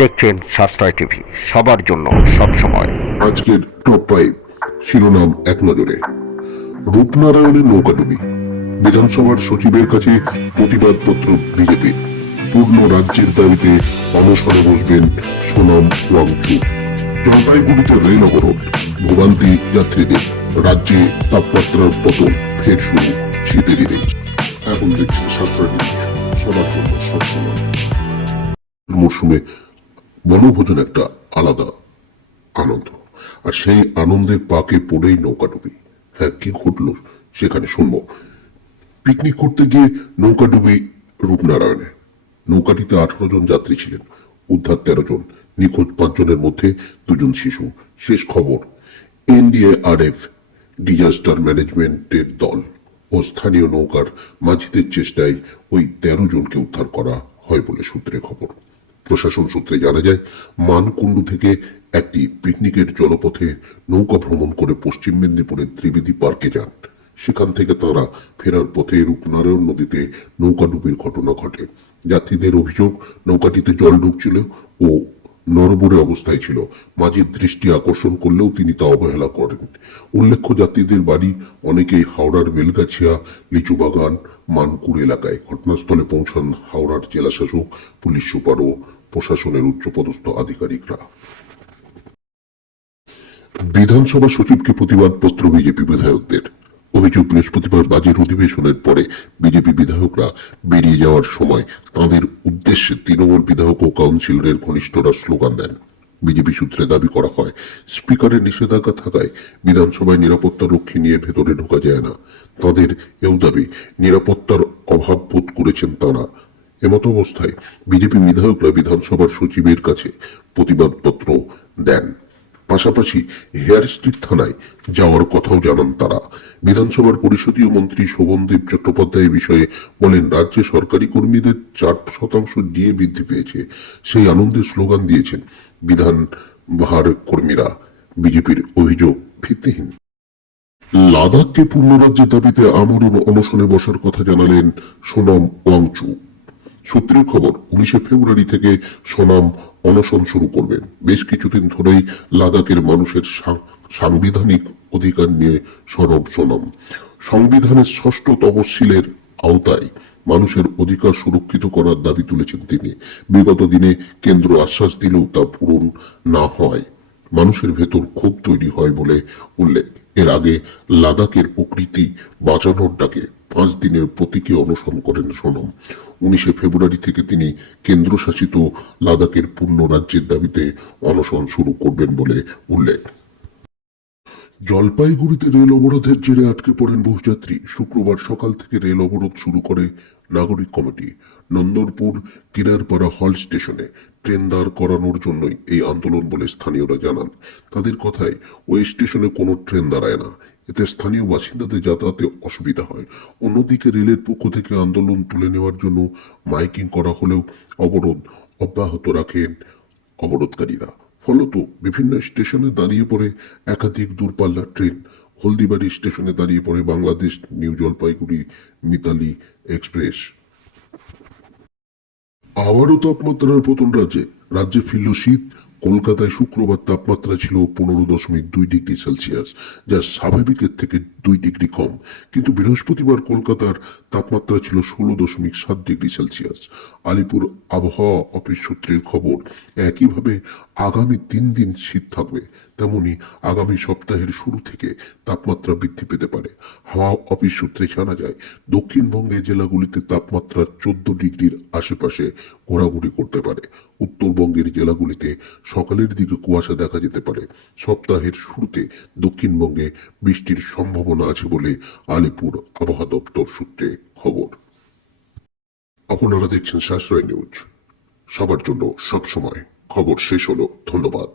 দেখছেন সাশ্রয় টিভি, সবার জন্য সব সময়। আজকের টপ 5 শিরোনাম এক নজরে। রূপনারায়ণের নৌকাডুবি, বিধানসভার সচিবের কাছে প্রতিবাদপত্র বিজেপির। পূর্ণ রাজ্যের দাবিতে অনশনে বসবেন সোনম ওয়াংচুক। জলপাইগুড়িতে রেল অবরোধ, ভোগান্তি যাত্রীদের। রাজ্যে তাপমাত্রার পতন ফের শুরু শীতের দিনে। এখন দেখছি সাশ্রয় নিউজ, সবার জন্য সবসময়। মরশুমে বনভোজন একটা আলাদা আনন্দ, আর সেই আনন্দের পাকে পড়েই নৌকাডুবি। হ্যাঁ, কি ঘটলো সেখানে শুনবো। পিকনিক করতে গিয়ে নৌকাডুবি রূপনারায়ণে। নৌকাটিতে 18 জন যাত্রী ছিলেন, উদ্ধার 13 জন, নিখোঁজ 5 জনের মধ্যে 2 জন শিশু। শেষ খবর, এনডিআরএফ ডিজাস্টার ম্যানেজমেন্টের দল ও স্থানীয় নৌকার মাঝিদের চেষ্টায় ওই 13 জনকে উদ্ধার করা হয় বলে সূত্রে খবর। প্রশাসন সূত্রে জানা যায়, মানকুণ্ডু থেকে একটি পিকনিকের জলপথে নৌকা ভ্রমণ করে পশ্চিম মেদিনীপুরের ত্রিবেদী পার্কে যান। সেখান থেকে তারা ফেরার পথে রূপনারায়ণ নদীতে নৌকাডুবির ঘটনা ঘটে। যাত্রীদের অভিযোগ, নৌকাটিতে জল ঢুকছিল ও নড়বড়ে অবস্থায় ছিল। মাঝির দৃষ্টি আকর্ষণ করলেও তিনি তা অবহেলা করেন। উল্লেখ্য, যাত্রীদের বাড়ি অনেকেই হাওড়ার বেলগাছিয়া, লিচুবাগান, মানকুর এলাকায়। ঘটনাস্থলে পৌঁছান হাওড়ার জেলাশাসক, পুলিশ সুপার ও প্রশাসনের উচ্চপদস্থ আধিকারিকরা। বিধানসভা সচিবকে প্রতিবাদপত্র বিজেপি বিধায়কদের। অভিযোগ, বৃহস্পতিবার বাজেট অধিবেশনের পরে বিজেপি বিধায়করা বেরিয়ে যাওয়ার সময় তাঁদের উদ্দেশ্যে তৃণমূল বিধায়ক ও কাউন্সিলরের ঘনিষ্ঠরা স্লোগান দেন। বিজেপি সূত্রে দাবি করা হয়, স্পিকারের নিষেধাজ্ঞা থাকায় বিধানসভায় নিরাপত্তা রক্ষী নিয়ে ভেতরে ঢোকা যায় না। তাদের এও দাবি, নিরাপত্তার অভাব বোধ করেছেন তাঁরা। এমত অবস্থায় বিজেপি বিধায়করা বিধানসভার সচিবের কাছে প্রতিবাদপত্র দেন। পাশাপাশি হেয়ার স্ট্রিট থানায় যাওয়ার কথাও জানান তারা। বিধানসভার পরিষদীয় মন্ত্রী শোভনদেব চট্টোপাধ্যায় বিষয়ে বলেন, রাজ্যে সরকারি কর্মীদের 4% ডিএ বৃদ্ধি পেয়েছে, সেই আনন্দের স্লোগান দিয়েছেন বিধান ভার কর্মীরা। বিজেপির অভিযোগ ভিত্তিহীন। লাদাখকে পূর্ণ রাজ্যের দাবিতে আমরণ অনশনে বসার কথা জানালেন সোনম ওয়াংচুক। সূত্রের খবর, 19 ফেব্রুয়ারি থেকে সোনম অনশন শুরু করবেন। বেশ কিছুদিন ধরেই লাদাখের মানুষের সাংবিধানিক অধিকার নিয়ে সরব সোনম। সংবিধানের 6ষ্ঠ তফসিলের আওতায় মানুষের অধিকার সুরক্ষিত করার দাবি তুলেছেন তিনি। বিগত দিনে কেন্দ্র আশ্বাস দিলেও তা পূরণ না হয় মানুষের ভেতর ক্ষোভ তৈরি হয় বলে উল্লেখ। এর আগে লাদাখের প্রকৃতি বাঁচানোর ডাকে 5 দিনের প্রতীকী অনশন করেন সোনম। 19 ফেব্রুয়ারি থেকে তিনি কেন্দ্রশাসিত লাদাখের পূর্ণ রাজ্যের দাবিতে অনশন শুরু করবেন বলে উল্লেখ। জলপাইগুড়িতে রেল অবরোধের জেরে আটকে পড়েন বহুযাত্রী। শুক্রবার সকাল থেকে রেল অবরোধ শুরু করে নাগরিক কমিটি। নন্দনপুর কিনারপাড়া হল স্টেশনে ট্রেন দাঁড় করানোর জন্যই এই আন্দোলন বলে স্থানীয়রা জানান। তাদের কথায়, ওই স্টেশনে কোনো ট্রেন দাঁড়ায় না, এতে স্থানীয় বাসিন্দাদের যাতায়াতে অসুবিধা হয়। অন্যদিকে রেলের পক্ষ থেকে আন্দোলন তুলে নেওয়ার জন্য মাইকিং করা হলেও অবরোধ অব্যাহত রাখেন অবরোধকারীরা। ফলত বিভিন্ন স্টেশনে দাঁড়িয়ে পড়ে একাধিক দূরপাল্লার ট্রেন। হলদিবাড়ি স্টেশনে দাঁড়িয়ে পড়ে বাংলাদেশ নিউ জলপাইগুড়ি মিতালি এক্সপ্রেস। আবারও তাপমাত্রার পতন রাজ্যে ফিরল শীত। কলকাতায় শুক্রবার তাপমাত্রা ছিল 15.2 ডিগ্রি সেলসিয়াস, যা স্বাভাবিকের থেকে 2 ডিগ্রি কম। কিন্তু বৃহস্পতিবার কলকাতার তাপমাত্রা ছিল 16.7 ডিগ্রি সেলসিয়াস। আলিপুর আবহাওয়া অফিস সূত্রের খবর, একইভাবে আগামী 3 দিন শীত থাকবে। তেমনি আগামী সপ্তাহের শুরু থেকে তাপমাত্রা বৃদ্ধি পেতে পারে। হাওয়া অফিস সূত্রে জানা যায়, দক্ষিণবঙ্গের জেলাগুলিতে তাপমাত্রা 14 ডিগ্রির আশেপাশে ঘোরাঘুরি করতে পারে। উত্তরবঙ্গের জেলাগুলিতে সকালের দিকে কুয়াশা দেখা যেতে পারে। সপ্তাহের শুরুতে দক্ষিণবঙ্গে বৃষ্টির সম্ভাবনা আছে বলে আলিপুর আবহাওয়া দপ্তর সূত্রে খবর। আপনারা দেখছেন সাশ্রয় নিউজ, সবার জন্য সবসময়। খবর শেষ হলো, ধন্যবাদ।